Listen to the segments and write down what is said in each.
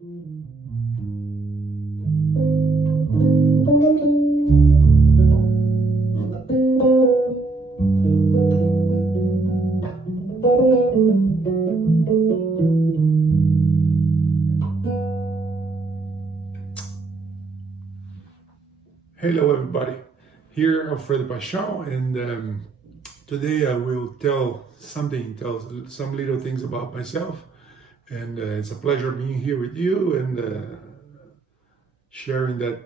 Hello everybody, here Alfredo Paixão, and today I will tell some little things about myself, and it's a pleasure being here with you and sharing that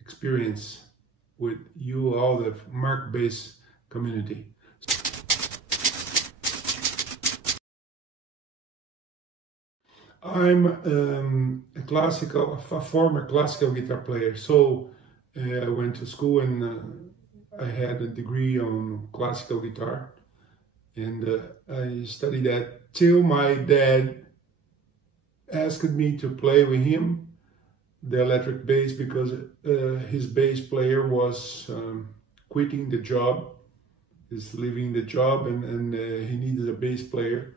experience with you, all the mark bass community. I'm a former classical guitar player, so I went to school and I had a degree on classical guitar, and I studied that till my dad asked me to play with him the electric bass, because his bass player was quitting the job, is leaving the job, and he needed a bass player,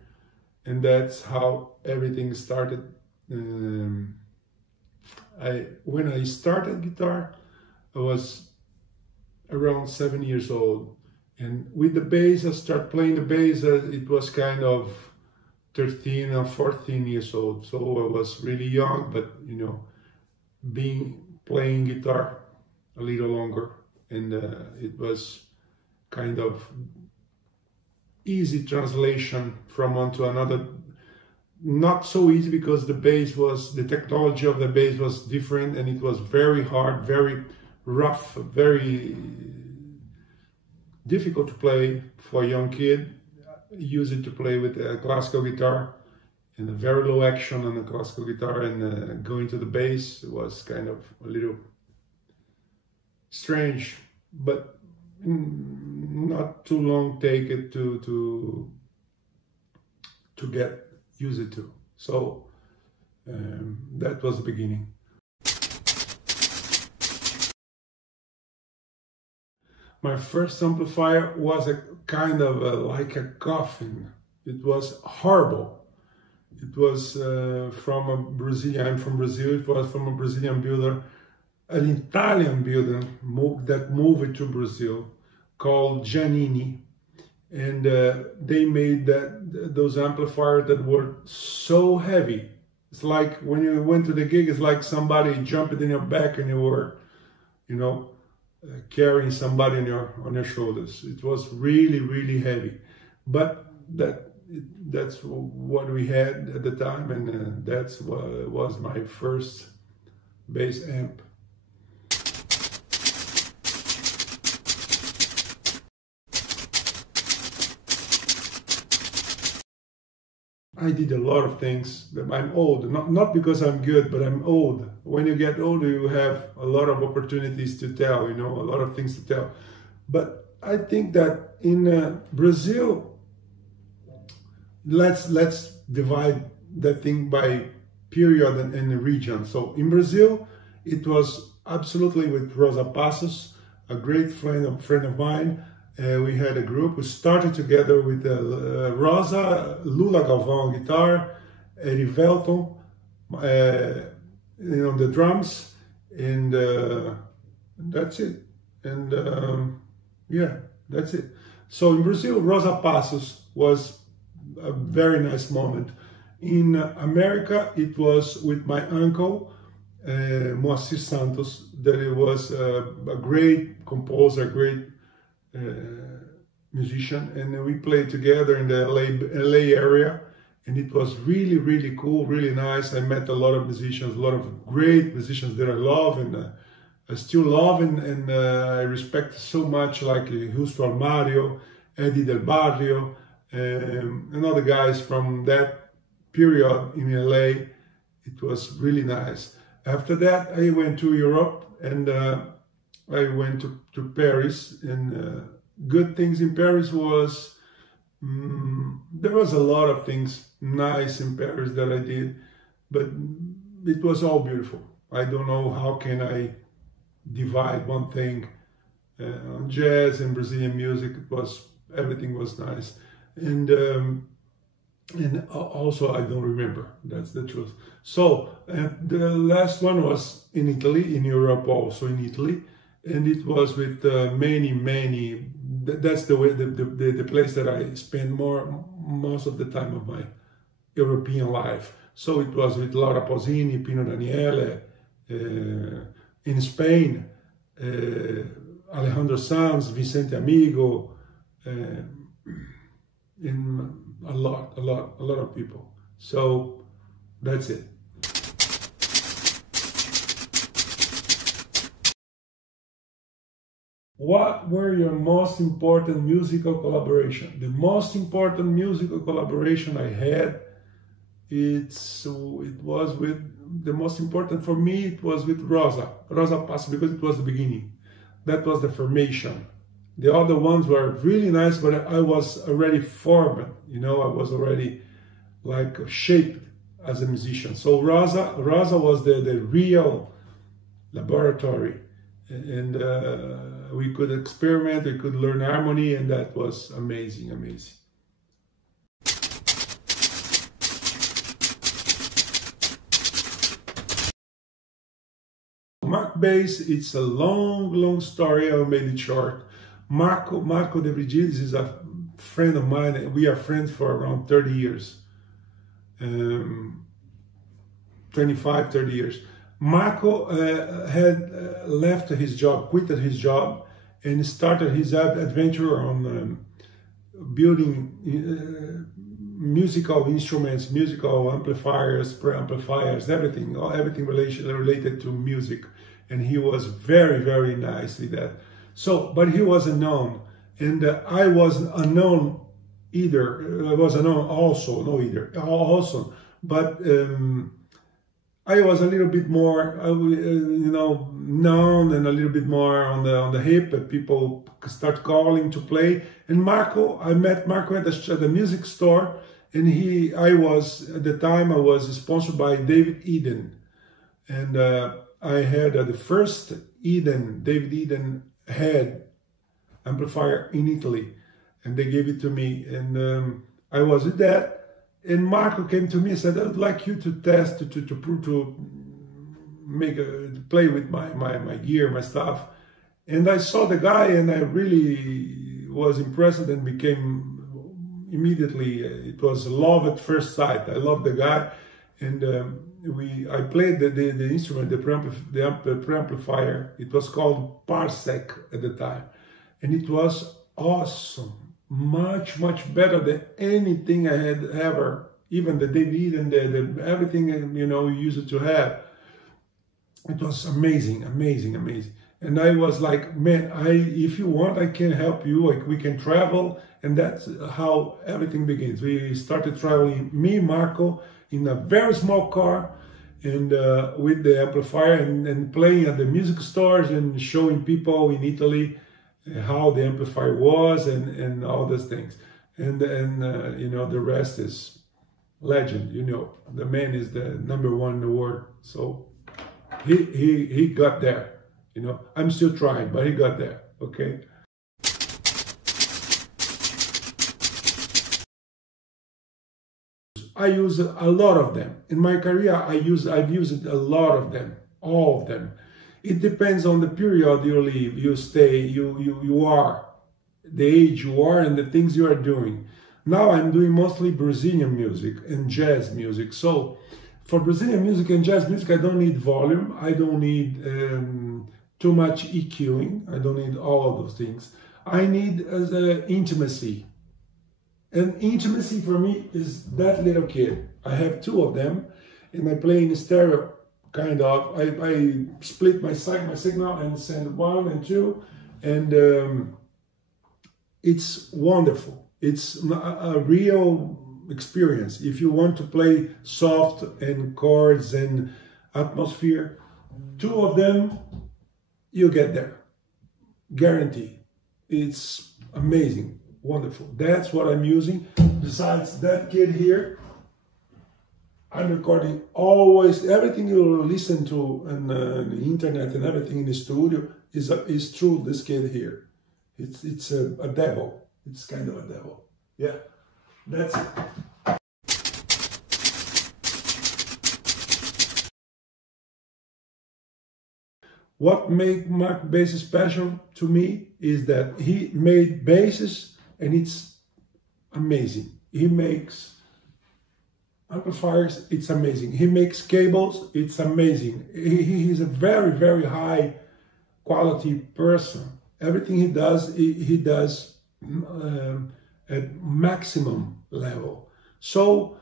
and that's how everything started. When I started guitar, I was around 7 years old, and with the bass, I started playing the bass. It was kind of 13 or 14 years old, so I was really young, but you know, playing guitar a little longer, and it was kind of easy translation from one to another. Not so easy, because the technology of the bass was different, and it was very hard, very rough, very difficult to play for a young kid. Use it to play with a classical guitar, and a very low action on the classical guitar, and going to the bass was kind of a little strange, but not too long take it to get used to. So that was the beginning. My first amplifier was a kind of like a coffin. It was horrible. It was from a Brazilian. I'm from Brazil. It was from a Brazilian builder, an Italian builder that moved to Brazil, called Giannini, and they made those amplifiers that were so heavy. It's like when you went to the gig, it's like somebody jumped in your back and you were, you know, carrying somebody on your shoulders. It was really, really heavy, but that's what we had at the time, and that's what was my first bass amp. I did a lot of things. I'm old, not because I'm good, but I'm old. When you get older, you have a lot of opportunities to tell, you know, a lot of things to tell. But I think that in Brazil, let's divide that thing by period and region. So in Brazil, it was absolutely with Rosa Passos, a great friend of mine. We had a group. We started together with Rosa, Lula Galvão on guitar, Eddie Velton, on the drums, and that's it. And yeah, that's it. So in Brazil, Rosa Passos was a very nice moment. In America, it was with my uncle, Moacir Santos, that it was a great composer, great musician, and we played together in the LA area, and it was really, really cool, really nice. I met a lot of musicians, a lot of great musicians that I love, and I still love, and I respect so much, like Justo Armario, Eddie Del Barrio, and other guys from that period in LA. It was really nice. After that, I went to Europe, and I went to Paris, and good things in Paris was, there was a lot of things nice in Paris that I did, but it was all beautiful. I don't know how can I divide one thing. On jazz and Brazilian music, everything was nice. And And also I don't remember, that's the truth. So the last one was in Italy, in Europe, also in Italy, and it was with many, that's the way, the place that I spend most of the time of my European life. So it was with Laura Pausini, Pino Daniele, in Spain, Alejandro Sanz, Vicente Amigo, in a lot of people. So that's it. What were your most important musical collaboration? The most important musical collaboration I had, it was with, the most important for me, it was with Rosa Passo, because it was the beginning. That was the formation. The other ones were really nice, but I was already formed, you know, I was already like shaped as a musician. So Rosa was the real laboratory, and we could experiment, we could learn harmony, and that was amazing. Mark Bass, it's a long story, I made it short. Marco De Virgidis is a friend of mine, and we are friends for around 30 years. 25, 30 years. Marco had left his job, quitted his job, and started his adventure on building musical instruments, musical amplifiers, preamplifiers, everything related to music. And he was very nice with that. So, but he was unknown, and I wasn't unknown either. I was unknown also, but I was a little bit more, you know, known and a little bit more on the hip, and people start calling to play. And Marco, I met Marco at the music store, and at the time I was sponsored by David Eden, and I had the first David Eden head amplifier in Italy, and they gave it to me, and I was with that. And Marco came to me and said, "I would like you to test to play with my gear, my stuff." And I saw the guy, and I really was impressed, and became immediately. It was love at first sight. I loved the guy, and I played the instrument, the preamplifier. It was called Parsec at the time, and it was awesome. Much better than anything I had ever, even the David and the everything, you know, we used to have. It was amazing. And I was like, man, if you want, I can help you. Like, we can travel, and that's how everything begins. We started traveling, me, Marco, in a very small car, and with the amplifier, and playing at the music stores and showing people in Italy how the amplifier was, and all those things, and you know, the rest is legend. You know, the man is the #1 in the world, so he got there. You know, I'm still trying, but he got there. Okay. I use a lot of them in my career. I've used a lot of them, all of them. It depends on the period you live, you stay, you are, the age you are, and the things you are doing. Now I'm doing mostly Brazilian music and jazz music. So for Brazilian music and jazz music, I don't need volume. I don't need too much EQing. I don't need all of those things. I need intimacy. And intimacy for me is that little kid. I have 2 of them, and I play in stereo. Kind of, I split my signal and send 1 and 2, and it's wonderful. It's a real experience. If you want to play soft and chords and atmosphere, 2 of them, you get there. Guarantee. It's amazing, wonderful. That's what I'm using. Besides that kid here, I'm recording always, everything you listen to on the internet and everything in the studio is through this kid here. It's a devil. It's kind of a devil. Yeah, that's it. What makes Mark bass special to me is that he made basses and it's amazing. He makes amplifiers, it's amazing. He makes cables, it's amazing. He's a very, very high quality person. Everything he does at maximum level. So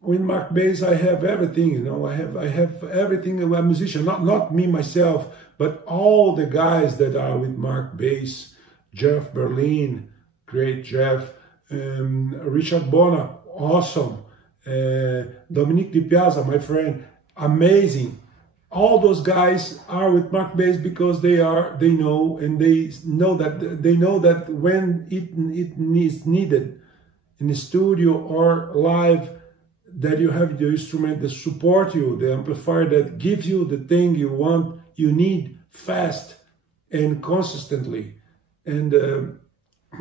with Mark bass, I have everything, you know. I have everything. I'm a musician, not me myself, but all the guys that are with Mark bass. Jeff Berlin, great Jeff. Richard Bona, awesome. Dominique Di Piazza, my friend, amazing. All those guys are with Mark bass because they know that when it is needed in the studio or live, that you have the instrument that support you, the amplifier that gives you the thing you want, you need fast and consistently. And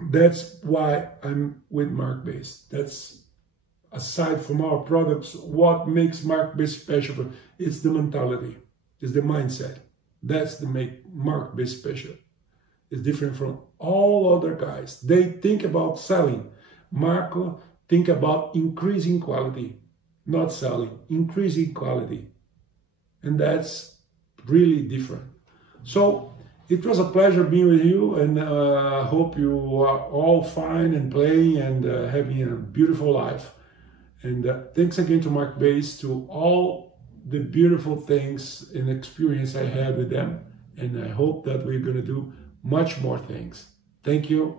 that's why I'm with Mark bass. That's, aside from our products, what makes Mark bass special. It's the mentality, it's the mindset. That's the make Mark bass special. It's different from all other guys. They think about selling. Marco think about increasing quality, not selling, increasing quality. And that's really different. So it was a pleasure being with you, and I hope you are all fine and playing and having a beautiful life. And thanks again to Mark bass, to all the beautiful things and experience I had with them. And I hope that we're going to do much more things. Thank you.